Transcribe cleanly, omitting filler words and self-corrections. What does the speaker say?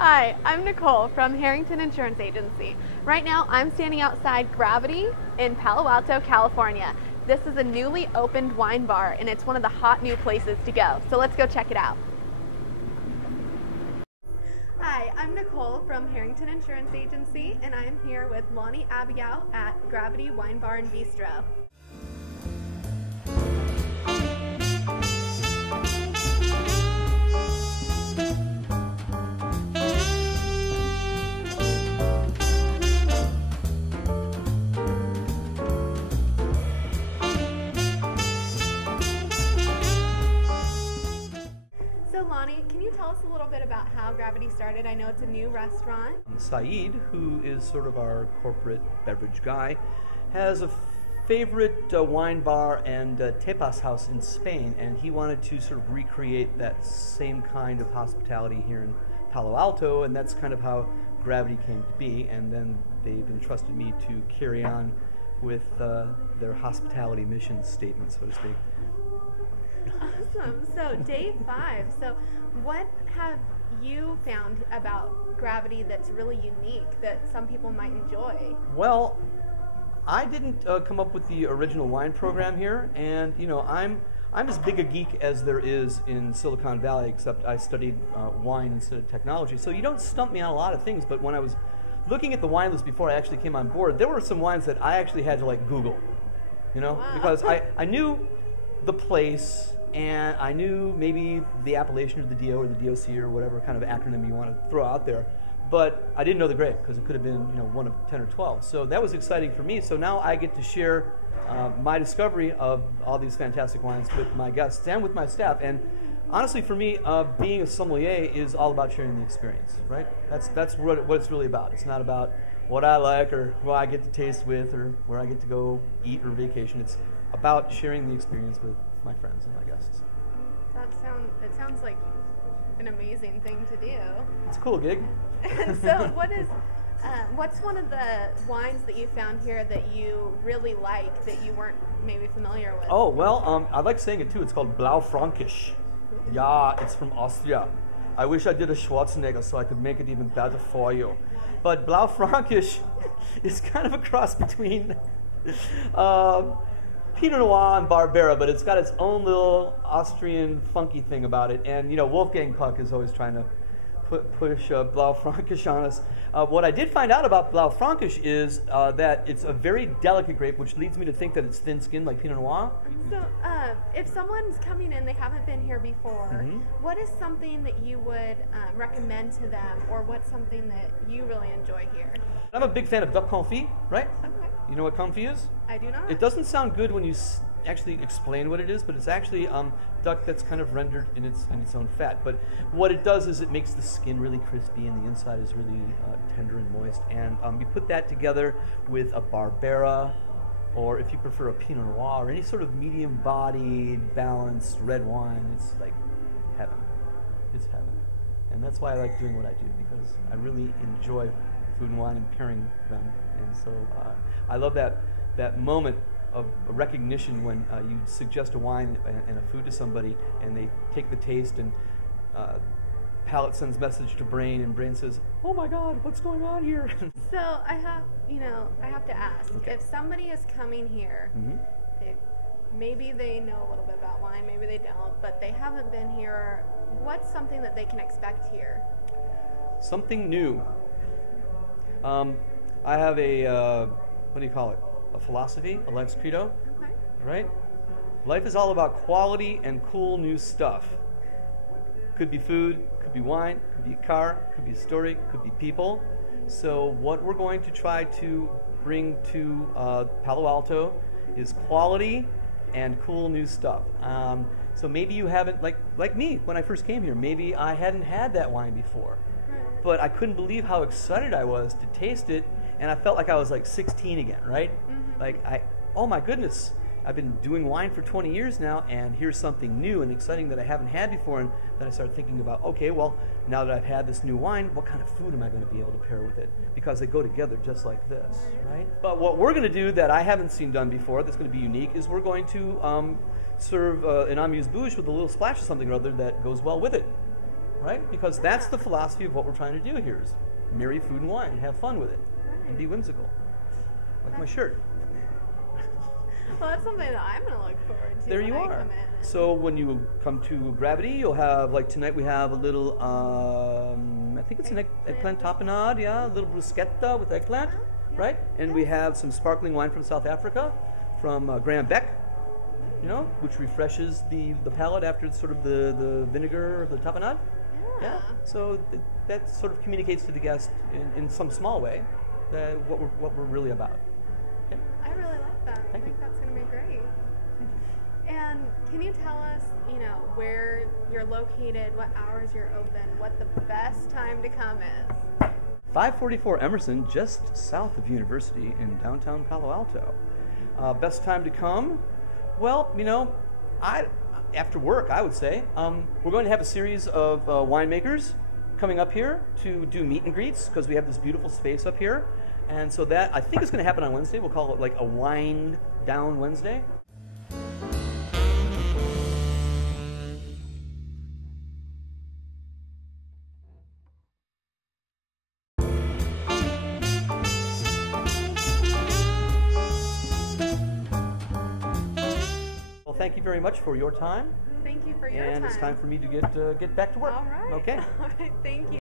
Hi, I'm Nicole from Harrington Insurance Agency. Right now I'm standing outside Gravity in Palo Alto, California. This is a newly opened wine bar and it's one of the hot new places to go. So let's go check it out. Hi, I'm Nicole from Harrington Insurance Agency and I'm here with Lonnie Abigail at Gravity Wine Bar and Bistro. So Lonnie, can you tell us a little bit about how Gravity started? I know it's a new restaurant. Saeed, who is sort of our corporate beverage guy, has a favorite wine bar and tapas house in Spain, and he wanted to sort of recreate that same kind of hospitality here in Palo Alto, and that's kind of how Gravity came to be. And then they've entrusted me to carry on with their hospitality mission statement, so to speak. Awesome. So day 5. So what have you found about Gravity that's really unique that some people might enjoy? Well, I didn't come up with the original wine program here, and you know, I'm as big a geek as there is in Silicon Valley, except I studied wine instead of technology. So you don't stump me on a lot of things, but when I was looking at the wine list before I actually came on board, there were some wines that I actually had to like Google, you know, wow. Because I knew the place, and I knew maybe the appellation of the DO or the DOC or whatever kind of acronym you want to throw out there, but I didn't know the grape because it could have been, you know, one of 10 or 12. So that was exciting for me. So now I get to share my discovery of all these fantastic wines with my guests and with my staff. And honestly, for me, being a sommelier is all about sharing the experience, right? That's what it's really about. It's not about what I like or who I get to taste with or where I get to go eat or vacation. It's about sharing the experience with my friends and my guests. It sounds like an amazing thing to do. It's a cool gig. And so what's one of the wines that you found here that you really like that you weren't maybe familiar with? Oh, well, I like saying it too. It's called Blaufränkisch. Yeah, it's from Austria. I wish I did a Schwarzenegger so I could make it even better for you. But Blaufränkisch is kind of a cross between Pinot Noir and Barbera, but it's got its own little Austrian funky thing about it. And you know, Wolfgang Puck is always trying to push Blaufränkisch on us. What I did find out about Blaufränkisch is that it's a very delicate grape, which leads me to think that it's thin-skinned like Pinot Noir. So if someone's coming in, they haven't been here before, what is something that you would recommend to them, or what's something that you really enjoy here? I'm a big fan of duck confit, right? Okay. You know what confit is? I do not. It doesn't sound good when you actually explain what it is, but it's actually duck that's kind of rendered in its own fat. But what it does is it makes the skin really crispy and the inside is really tender and moist. And you put that together with a Barbera, or if you prefer a Pinot Noir, or any sort of medium-bodied, balanced red wine. It's like heaven. It's heaven. And that's why I like doing what I do, because I really enjoy food and wine and pairing them. And so I love that moment of recognition when you suggest a wine and a food to somebody, and they take the taste, and palate sends message to brain, and brain says, "Oh my God, what's going on here?" So I have to ask, okay. If somebody is coming here, maybe they know a little bit about wine, maybe they don't, but they haven't been here, what's something that they can expect here? Something new. I have a, what do you call it? A philosophy, a life's credo, Okay. right? Life is all about quality and cool new stuff. Could be food, could be wine, could be a car, could be a story, could be people. So what we're going to try to bring to Palo Alto is quality and cool new stuff. So maybe you haven't, like me, when I first came here, maybe I hadn't had that wine before. But I couldn't believe how excited I was to taste it, and I felt like I was like 16 again, right? Like, oh my goodness, I've been doing wine for 20 years now, and here's something new and exciting that I haven't had before. And then I started thinking about, okay, well, now that I've had this new wine, what kind of food am I going to be able to pair with it? Because they go together just like this, right? But what we're going to do that I haven't seen done before, that's going to be unique, is we're going to serve an amuse-bouche with a little splash of something or other that goes well with it. right? Because that's the philosophy of what we're trying to do here is marry food and wine, have fun with it, and be whimsical. Like my shirt. Well, that's something that I'm going to look forward to. There you are. So when you come to Gravity, you'll have, like tonight we have a little, I think it's an eggplant tapenade, yeah, a little bruschetta with eggplant, right? And we have some sparkling wine from South Africa, from Graham Beck, you know, which refreshes the palate after sort of the vinegar of the tapenade. Yeah. So that sort of communicates to the guest in some small way what we're really about. Okay? I really like that. I think that's going to be great. And can you tell us, you know, where you're located, what hours you're open, what the best time to come is? 544 Emerson, just south of University in downtown Palo Alto. Best time to come? Well, you know, after work, I would say. We're going to have a series of winemakers coming up here to do meet and greets because we have this beautiful space up here. And so that, I think, is going to happen on Wednesday. We'll call it like a wind down Wednesday. Well, thank you very much for your time. Thank you for your time. And it's time for me to get back to work. All right. Okay. All right. Thank you.